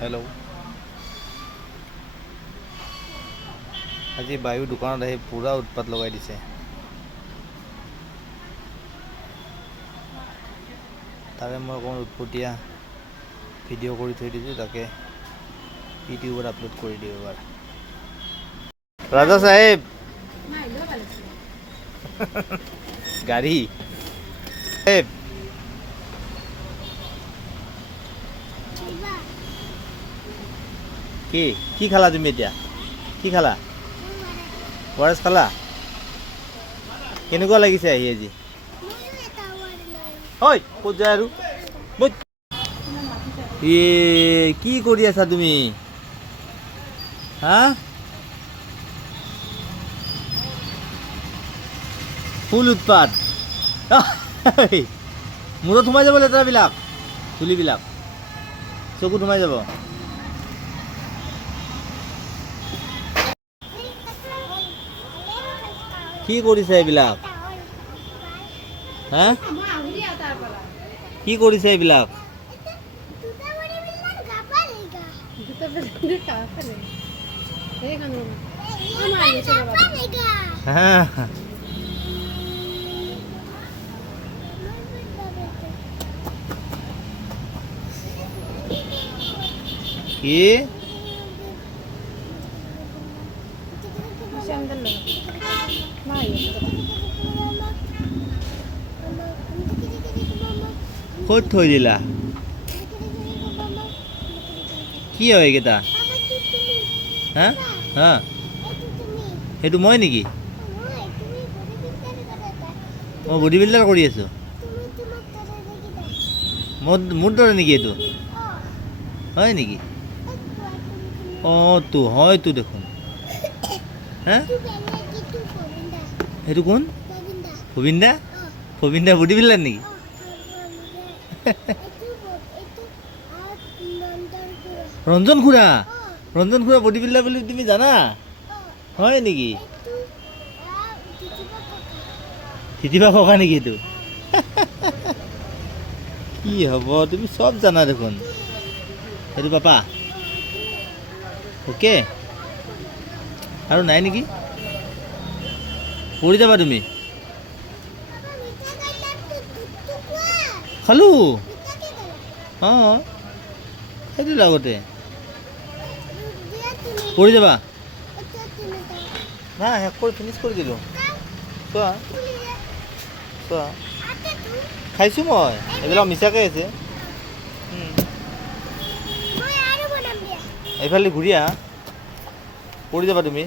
Hello'. আজি বায়ু দোকানত আহি পুৰা উৎপাত লগাই দিছে। তাৰে মই অকণমান উৎপতীয়া ভিডিঅ' কৰি থৈ দিছোঁ, তাকে ইউটিউবত আপলোড কৰি দিওঁ এবাৰ। ৰাজা চাহেব গাড়ী কি কি খালা তুমি এতিয়া? কি খালা? ORS খালা? কেনেকুৱা লাগিছে আহি আজি? ঐ ক'ত যায় আৰু কি কৰি আছা তুমি? হা, ফুল উৎপাত। মূৰত সোমাই যাব লেতেৰাবিলাক, চুলিবিলাক চকুত সোমাই যাব। কি কৰিছে এইবিলাক? হা, কি কৰিছে এইবিলাক? কি ক'ত থৈ দিলা? কি হয় এইকেইটা? হা হা, সেইটো মই নেকি? মই বডি বিল্ডাৰ কৰি আছোঁ। মোৰ দৰে নেকি এইটো? হয় নেকি? অঁ তো হয়তো দেখোন। হা, সেইটো কোন? ভবিন্দা? ভবিন্দা বডি বিল্ডাৰ নেকি? ৰঞ্জন খুৰা? ৰঞ্জন খুৰা বডি বিল্ডাৰ বুলি তুমি জানা? হয় নেকি? থিতিপা ককা নেকি এইটো? কি হ'ব, তুমি চব জানা দেখোন। সেইটো পাপা? অ'কে, আৰু নাই নেকি? পৰি যাবা তুমি। খালোঁ। অঁ, সেইটো লগতে পৰি যাবা। নাই, শেষ কৰি ফিনিছ কৰি দিলোঁ। চোৱা চোৱা, খাইছোঁ মই। এইবিলাক মিছাকৈ আছে। এইফালে ঘূৰি আহা, পৰি যাবা তুমি।